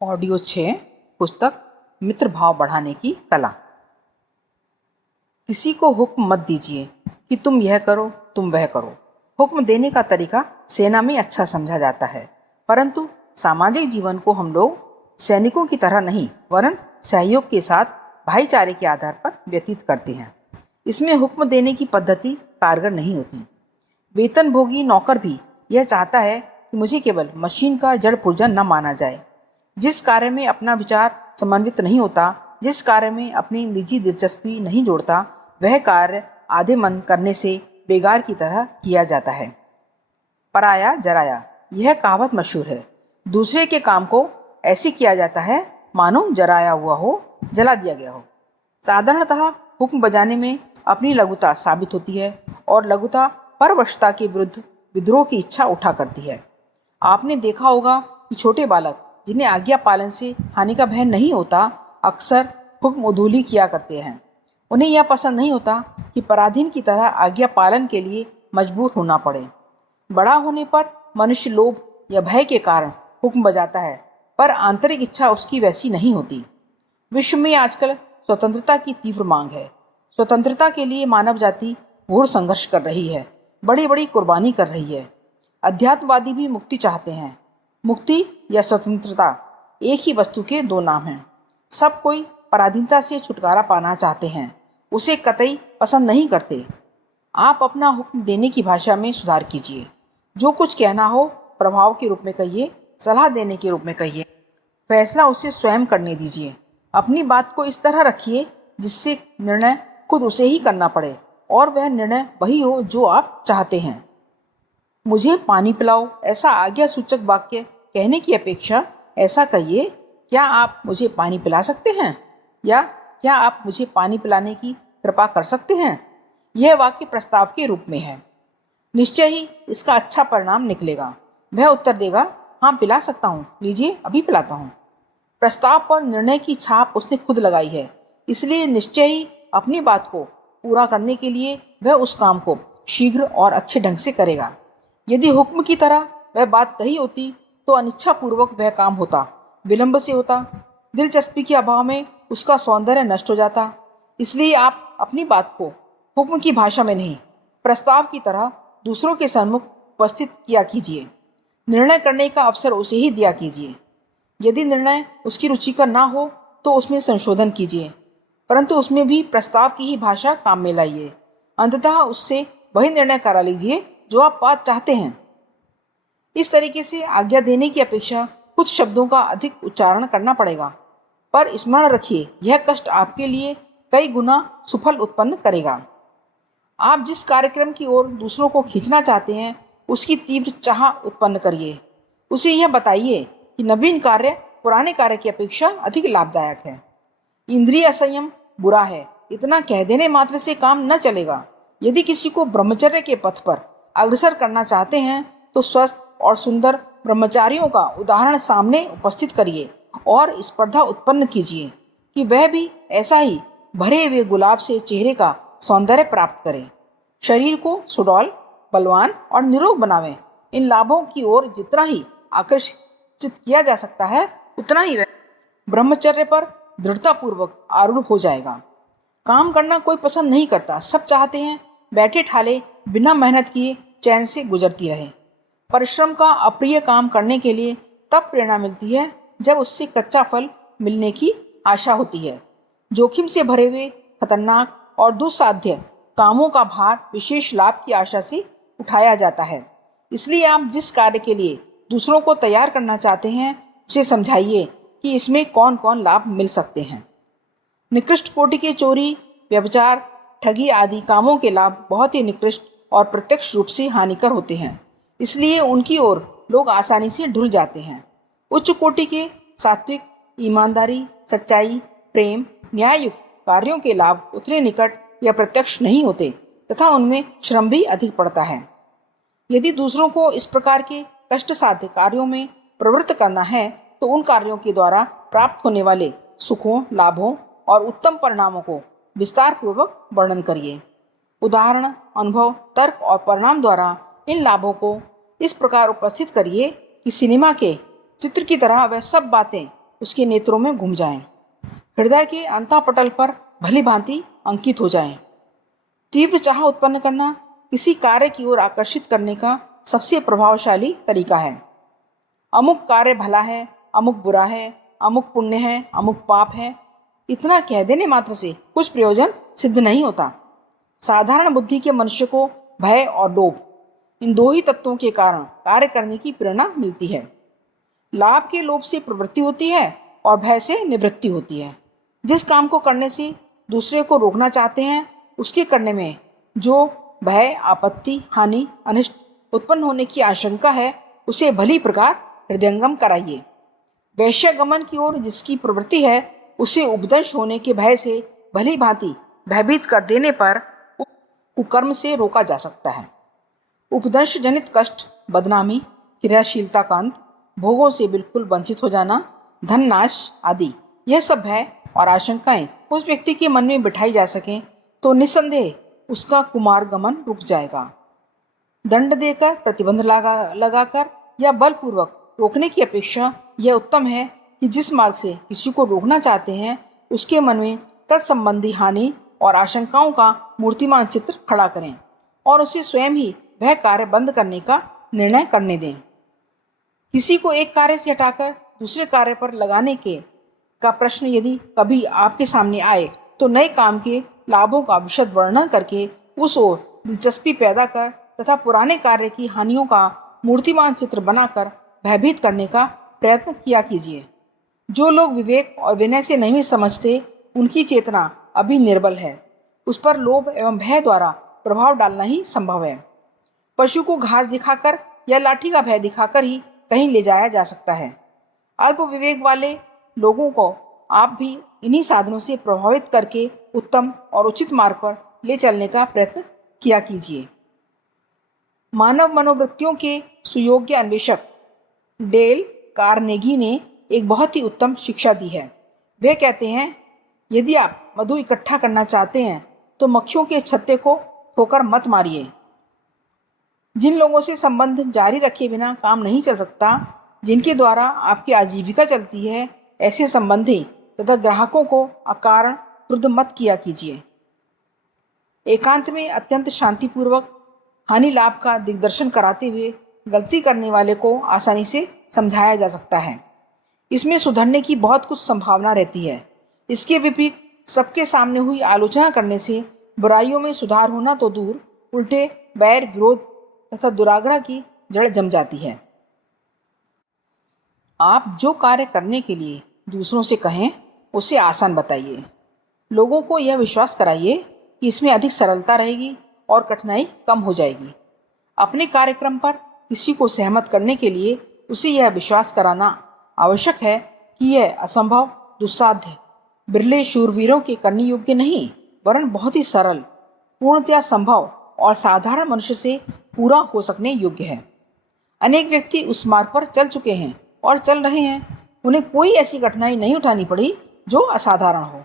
Audio 6 पुस्तक मित्र भाव बढ़ाने की कला। किसी को हुक्म मत दीजिए कि तुम यह करो तुम वह करो। हुक्म देने का तरीका सेना में अच्छा समझा जाता है, परंतु सामाजिक जीवन को हम लोग सैनिकों की तरह नहीं वरन सहयोग के साथ भाईचारे के आधार पर व्यतीत करते हैं। इसमें हुक्म देने की पद्धति कारगर नहीं होती। वेतनभोगी नौकर भी यह चाहता है कि मुझे केवल मशीन का जड़ पुर्जा न माना जाए। जिस कार्य में अपना विचार समन्वित नहीं होता, जिस कार्य में अपनी निजी दिलचस्पी नहीं जोड़ता, वह कार्य आधे मन करने से बेगार की तरह किया जाता है। पराया जराया, यह कहावत मशहूर है। दूसरे के काम को ऐसे किया जाता है मानो जराया हुआ हो, जला दिया गया हो। साधारणतः हुक्म बजाने में अपनी लघुता साबित होती है और लघुता परवशता के विरुद्ध विद्रोह की इच्छा उठा करती है। आपने देखा होगा कि छोटे बालक जिन्हें आज्ञा पालन से हानि का भय नहीं होता, अक्सर हुक्म उधूली किया करते हैं। उन्हें यह पसंद नहीं होता कि पराधीन की तरह आज्ञा पालन के लिए मजबूर होना पड़े। बड़ा होने पर मनुष्य लोभ या भय के कारण हुक्म बजाता है, पर आंतरिक इच्छा उसकी वैसी नहीं होती। विश्व में आजकल स्वतंत्रता की तीव्र मांग है। स्वतंत्रता के लिए मानव जाति घोर संघर्ष कर रही है, बड़ी बड़ी कुर्बानी कर रही है। अध्यात्मवादी भी मुक्ति चाहते हैं। मुक्ति या स्वतंत्रता एक ही वस्तु के दो नाम हैं। सब कोई पराधीनता से छुटकारा पाना चाहते हैं, उसे कतई पसंद नहीं करते। आप अपना हुक्म देने की भाषा में सुधार कीजिए। जो कुछ कहना हो प्रभाव के रूप में कहिए, सलाह देने के रूप में कहिए। फैसला उसे स्वयं करने दीजिए। अपनी बात को इस तरह रखिए जिससे निर्णय खुद उसे ही करना पड़े और वह निर्णय वही हो जो आप चाहते हैं। मुझे पानी पिलाओ ऐसा आज्ञा सूचक वाक्य कहने की अपेक्षा ऐसा कहिए, क्या आप मुझे पानी पिला सकते हैं, या क्या आप मुझे पानी पिलाने की कृपा कर सकते हैं। यह वाक्य प्रस्ताव के रूप में है। निश्चय ही इसका अच्छा परिणाम निकलेगा। वह उत्तर देगा, हाँ पिला सकता हूँ, लीजिए अभी पिलाता हूँ। प्रस्ताव पर निर्णय की छाप उसने खुद लगाई है, इसलिए निश्चय ही अपनी बात को पूरा करने के लिए वह उस काम को शीघ्र और अच्छे ढंग से करेगा। यदि हुक्म की तरह वह बात कही होती तो अनिच्छापूर्वक वह काम होता, विलंब से होता, दिलचस्पी के अभाव में उसका सौंदर्य नष्ट हो जाता। इसलिए आप अपनी बात को हुक्म की भाषा में नहीं, प्रस्ताव की तरह दूसरों के सम्मुख उपस्थित किया कीजिए। निर्णय करने का अवसर उसे ही दिया कीजिए। यदि निर्णय उसकी रुचि का ना हो तो उसमें संशोधन कीजिए, परंतु उसमें भी प्रस्ताव की ही भाषा काम में लाइए। अंततः उससे वही निर्णय करा लीजिए जो आप बात चाहते हैं। इस तरीके से आज्ञा देने की अपेक्षा कुछ शब्दों का अधिक उच्चारण करना पड़ेगा, पर स्मरण रखिए यह कष्ट आपके लिए कई गुना सुफल उत्पन्न करेगा। आप जिस कार्यक्रम की ओर दूसरों को खींचना चाहते हैं उसकी तीव्र चाह उत्पन्न करिए। उसे यह बताइए कि नवीन कार्य पुराने कार्य की अपेक्षा अधिक लाभदायक है। इंद्रिय संयम बुरा है, इतना कह देने मात्र से काम न चलेगा। यदि किसी को ब्रह्मचर्य के पथ पर अग्रसर करना चाहते हैं तो स्वस्थ और सुंदर ब्रह्मचारियों का उदाहरण सामने उपस्थित करिए और स्पर्धा उत्पन्न कीजिए कि वह भी ऐसा ही भरे हुए गुलाब से चेहरे का सौंदर्य प्राप्त करें। शरीर को सुडौल, बलवान और निरोग बनावें। इन लाभों की ओर जितना ही आकर्षित किया जा सकता है उतना ही वह ब्रह्मचर्य पर दृढ़तापूर्वक आरूढ़ हो जाएगा। काम करना कोई पसंद नहीं करता, सब चाहते हैं बैठे ठाले बिना मेहनत किए चैन से गुजरती रहे। परिश्रम का अप्रिय काम करने के लिए तब प्रेरणा मिलती है जब उससे कच्चा फल मिलने की आशा होती है। जोखिम से भरे हुए खतरनाक और दुस्साध्य कामों का भार विशेष लाभ की आशा से उठाया जाता है। इसलिए आप जिस कार्य के लिए दूसरों को तैयार करना चाहते हैं उसे समझाइए कि इसमें कौन कौन लाभ मिल सकते हैं। निकृष्ट कोटि के चोरी, व्यभिचार, ठगी आदि कामों के लाभ बहुत ही निकृष्ट और प्रत्यक्ष रूप से हानिकर होते हैं, इसलिए उनकी ओर लोग आसानी से ढुल जाते हैं। उच्च कोटि के सात्विक, ईमानदारी, सच्चाई, प्रेम, न्याययुक्त कार्यों के लाभ उतने निकट या प्रत्यक्ष नहीं होते तथा उनमें श्रम भी अधिक पड़ता है। यदि दूसरों को इस प्रकार के कष्ट साध्य कार्यों में प्रवृत्त करना है तो उन कार्यों के द्वारा प्राप्त होने वाले सुखों, लाभों और उत्तम परिणामों को विस्तार पूर्वक वर्णन करिए। उदाहरण, अनुभव, तर्क और परिणाम द्वारा इन लाभों को इस प्रकार उपस्थित करिए कि सिनेमा के चित्र की तरह वह सब बातें उसके नेत्रों में घुम जाएं, हृदय के अंतःपटल पर भली भांति अंकित हो जाएं। तीव्र चाह उत्पन्न करना किसी कार्य की ओर आकर्षित करने का सबसे प्रभावशाली तरीका है। अमुक कार्य भला है, अमुक बुरा है, अमुक पुण्य है, अमुक पाप है, इतना कह देने मात्र से कुछ प्रयोजन सिद्ध नहीं होता। साधारण बुद्धि के मनुष्य को भय और लोभ, इन दो ही तत्वों के कारण कार्य करने की प्रेरणा मिलती है। लाभ के लोभ से प्रवृत्ति होती है और भय से निवृत्ति होती है। जिस काम को करने से दूसरे को रोकना चाहते हैं, उसके करने में जो भय, आपत्ति, हानि, अनिष्ट उत्पन्न होने की आशंका है, उसे भली प्रकार हृदयंगम कराइए। वैश्यगमन की ओर जिसकी प्रवृत्ति है, उसे उपदंश होने के भय से भली भांति भयभीत कर देने पर कुकर्म से रोका जा सकता है। उपदंश जनित कष्ट, बदनामी, क्रियाशीलता का अंत, भोगों से बिल्कुल वंचित हो जाना, धन नाश आदि, यह सब भय और आशंकाएं उस व्यक्ति के मन में बिठाई जा सकें तो निस्संदेह उसका कुमार गमन रुक जाएगा। दंड देकर, प्रतिबंध लगाकर या बलपूर्वक रोकने की अपेक्षा यह उत्तम है कि जिस मार्ग से किसी को रोकना चाहते हैं, उसके मन में तत्संबंधी हानि और आशंकाओं का मूर्तिमान चित्र खड़ा करें और उसे स्वयं ही वह कार्य बंद करने का निर्णय करने दें। किसी को एक कार्य से हटाकर दूसरे कार्य पर लगाने का प्रश्न यदि कभी आपके सामने आए, तो नए काम के लाभों का विशद वर्णन करके उस ओर दिलचस्पी पैदा कर तथा पुराने कार्य की हानियों का मूर्तिमान चित्र बनाकर भयभीत करने का प्रयत्न किया कीजिए। जो लोग विवेक और विनय से नहीं समझते, उनकी चेतना अभी निर्बल है, उस पर लोभ एवं भय द्वारा प्रभाव डालना ही संभव है। पशु को घास दिखाकर या लाठी का भय दिखाकर ही कहीं ले जाया जा सकता है। अल्प विवेक वाले लोगों को आप भी इन्हीं साधनों से प्रभावित करके उत्तम और उचित मार्ग पर ले चलने का प्रयत्न किया कीजिए। मानव मनोवृत्तियों के सुयोग्य अन्वेषक डेल कार्नेगी ने एक बहुत ही उत्तम शिक्षा दी है। वे कहते हैं, यदि आप मधु इकट्ठा करना चाहते हैं तो मक्खियों के छत्ते को ठोकर मत मारिए। जिन लोगों से संबंध जारी रखे बिना काम नहीं चल सकता, जिनके द्वारा आपकी आजीविका चलती है, ऐसे संबंधी तथा ग्राहकों को अकारण क्रुद्ध मत किया कीजिए। एकांत में अत्यंत शांतिपूर्वक हानि लाभ का दिग्दर्शन कराते हुए गलती करने वाले को आसानी से समझाया जा सकता है। इसमें सुधरने की बहुत कुछ संभावना रहती है। इसके विपरीत सबके सामने हुई आलोचना करने से बुराइयों में सुधार होना तो दूर, उल्टे बैर, विरोध तथा दुराग्रह की जड़ जम जाती है। आप जो कार्य करने के लिए दूसरों से कहें, उसे आसान बताइए। लोगों को यह विश्वास कराइए कि इसमें अधिक सरलता रहेगी और कठिनाई कम हो जाएगी। अपने कार्यक्रम पर किसी को सहमत करने के लिए उसे यह विश्वास कराना आवश्यक है कि यह असंभव, दुस्साध्य, बिरले शूरवीरों के करने योग्य नहीं, वरन बहुत ही सरल, पूर्णतया संभव और साधारण मनुष्य से पूरा हो सकने योग्य है। अनेक व्यक्ति उस मार्ग पर चल चुके हैं और चल रहे हैं। उन्हें कोई ऐसी कठिनाई नहीं उठानी पड़ी जो असाधारण हो।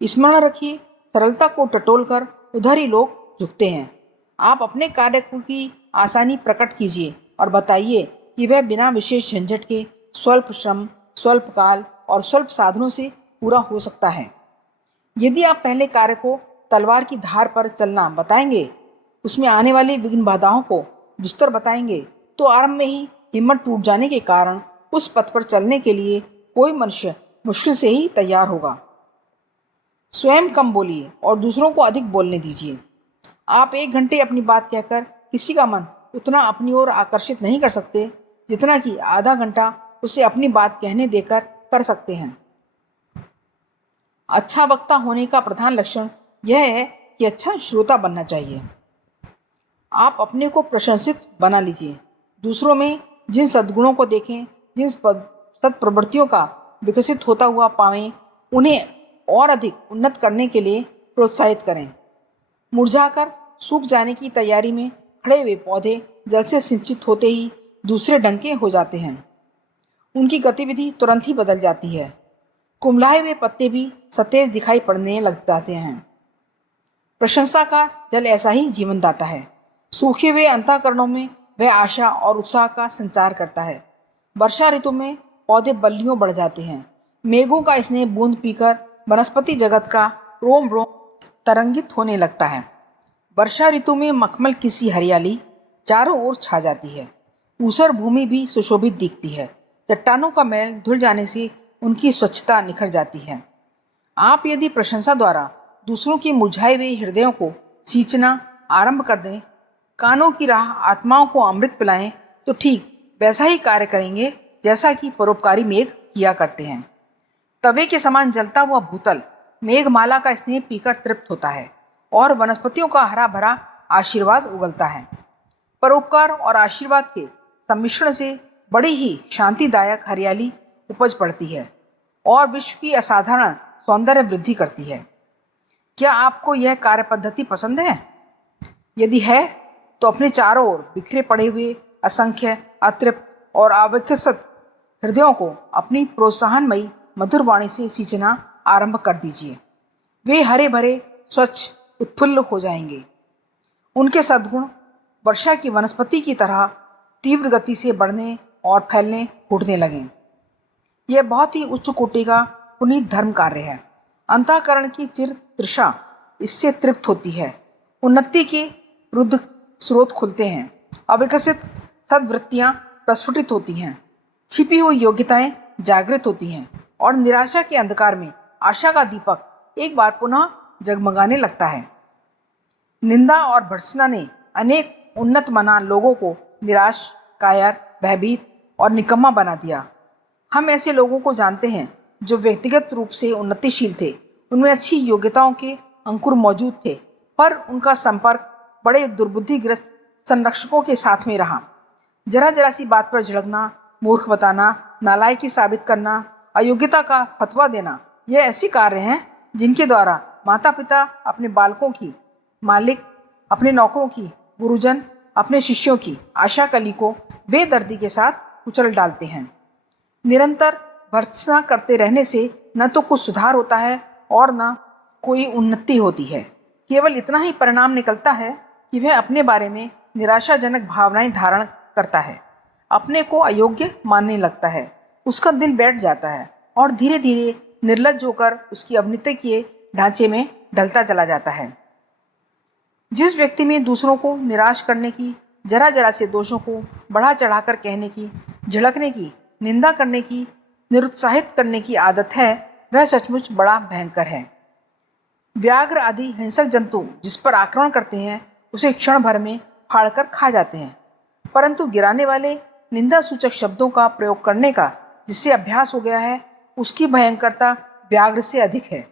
स्मरण रखिए, सरलता को टटोलकर उधर ही लोग झुकते हैं। आप अपने कार्य की आसानी प्रकट कीजिए और बताइए कि वह बिना विशेष झंझट के स्वल्प श्रम, स्वल्प काल और स्वल्प साधनों से पूरा हो सकता है। यदि आप पहले कार्य को तलवार की धार पर चलना बताएंगे, उसमें आने वाली विघ्न बाधाओं को दुस्तर बताएंगे, तो आरंभ में ही हिम्मत टूट जाने के कारण उस पथ पर चलने के लिए कोई मनुष्य मुश्किल से ही तैयार होगा। स्वयं कम बोलिए और दूसरों को अधिक बोलने दीजिए। आप 1 घंटे अपनी बात कहकर किसी का मन उतना अपनी ओर आकर्षित नहीं कर सकते जितना कि आधा घंटा उसे अपनी बात कहने देकर कर सकते हैं। अच्छा वक्ता होने का प्रधान लक्षण यह है कि अच्छा श्रोता बनना चाहिए। आप अपने को प्रशंसित बना लीजिए। दूसरों में जिन सद्गुणों को देखें, जिन सत्प्रवृत्तियों का विकसित होता हुआ पावें, उन्हें और अधिक उन्नत करने के लिए प्रोत्साहित करें। मुरझाकर सूख जाने की तैयारी में खड़े हुए पौधे जल से सिंचित होते ही दूसरे ढंग के हो जाते हैं। उनकी गतिविधि तुरंत ही बदल जाती है। कुम्हलाए हुए पत्ते भी सतेज दिखाई पड़ने लग जाते हैं। प्रशंसा का जल ऐसा ही जीवन दाता है। सूखे हुए अंतःकरणों में वह आशा और उत्साह का संचार करता है। वर्षा ऋतु में पौधे बल्लियों बढ़ जाते हैं। मेघों का स्नेह बूंद पीकर वनस्पति जगत का रोम रोम तरंगित होने लगता है। वर्षा ऋतु में मखमल की सी हरियाली चारों ओर छा जाती है। ऊसर भूमि भी सुशोभित दिखती है। चट्टानों का मैल धुल जाने से उनकी स्वच्छता निखर जाती है। आप यदि प्रशंसा द्वारा दूसरों के मुरझाए हुए हृदयों को सींचना आरंभ कर दें, कानों की राह आत्माओं को अमृत पिलाएं, तो ठीक वैसा ही कार्य करेंगे जैसा कि परोपकारी मेघ किया करते हैं। तवे के समान जलता हुआ भूतल मेघमाला का स्नेह पीकर तृप्त होता है और वनस्पतियों का हरा भरा आशीर्वाद उगलता है। परोपकार और आशीर्वाद के सम्मिश्रण से बड़ी ही शांतिदायक हरियाली उपज पड़ती है और विश्व की असाधारण सौंदर्य वृद्धि करती है। क्या आपको यह कार्य पद्धति पसंद है? यदि है तो अपने चारों ओर बिखरे पड़े हुए असंख्य अतृप्त और अविकसित हृदयों को अपनी प्रोत्साहनमयी मधुर वाणी से सींचना आरंभ कर दीजिए। वे हरे भरे स्वच्छ उत्फुल्ल हो जाएंगे। उनके सद्गुण वर्षा की वनस्पति की तरह तीव्र गति से बढ़ने और फैलने फूटने लगें। यह बहुत ही उच्च कोटि का पुनीत धर्म कार्य है। अंतःकरण की चिर तृषा इससे तृप्त होती है। उन्नति के रुद्ध स्रोत खुलते हैं। अविकसित सद्वृत्तियां प्रस्फुटित होती हैं। छिपी हुई योग्यताएं जागृत होती हैं और निराशा के अंधकार में आशा का दीपक एक बार पुनः जगमगाने लगता है। निंदा और भर्त्सना ने अनेक उन्नत मना लोगों को निराश, कायर, भयभीत और निकम्मा बना दिया। हम ऐसे लोगों को जानते हैं जो व्यक्तिगत रूप से उन्नतिशील थे, उनमें अच्छी योग्यताओं के अंकुर मौजूद थे, पर उनका संपर्क बड़े दुर्बुद्धिग्रस्त संरक्षकों के साथ में रहा। जरा जरा सी बात पर झिड़कना, मूर्ख बताना, नालायकी साबित करना, अयोग्यता का फतवा देना, यह ऐसे कार्य हैं जिनके द्वारा माता पिता अपने बालकों की, मालिक अपने नौकरों की, गुरुजन अपने शिष्यों की आशा कली को बेदर्दी के साथ कुचल डालते हैं। निरंतर भर्त्सना करते रहने से न तो कुछ सुधार होता है और न कोई उन्नति होती है। केवल इतना ही परिणाम निकलता है कि वह अपने बारे में निराशाजनक भावनाएं धारण करता है, अपने को अयोग्य मानने लगता है, उसका दिल बैठ जाता है और धीरे धीरे निर्लज्ज होकर उसकी अवनति के ढांचे में ढलता चला जाता है। जिस व्यक्ति में दूसरों को निराश करने की, जरा जरा से दोषों को बढ़ा चढ़ाकर कहने की, झिड़कने की, निंदा करने की, निरुत्साहित करने की आदत है, वह सचमुच बड़ा भयंकर है। व्याघ्र आदि हिंसक जंतु जिस पर आक्रमण करते हैं उसे क्षण भर में फाड़कर खा जाते हैं, परंतु गिराने वाले निंदा सूचक शब्दों का प्रयोग करने का जिससे अभ्यास हो गया है, उसकी भयंकरता व्याघ्र से अधिक है।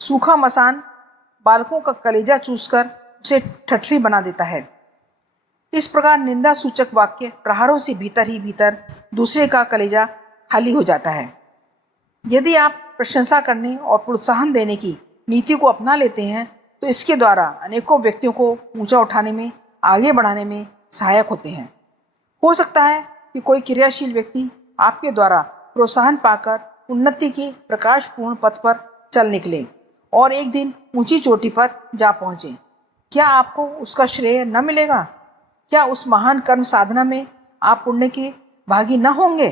सूखा मसान बालकों का कलेजा चूसकर उसे ठठरी बना देता है। इस प्रकार निंदा सूचक वाक्य प्रहारों से भीतर ही भीतर दूसरे का कलेजा खाली हो जाता है। यदि आप प्रशंसा करने और प्रोत्साहन देने की नीति को अपना लेते हैं तो इसके द्वारा अनेकों व्यक्तियों को ऊंचा उठाने में, आगे बढ़ाने में सहायक होते हैं। हो सकता है कि कोई क्रियाशील व्यक्ति आपके द्वारा प्रोत्साहन पाकर उन्नति के प्रकाशपूर्ण पथ पर चल निकले और एक दिन ऊंची चोटी पर जा पहुंचे। क्या आपको उसका श्रेय न मिलेगा? क्या उस महान कर्म साधना में आप पुण्य के भागी न होंगे?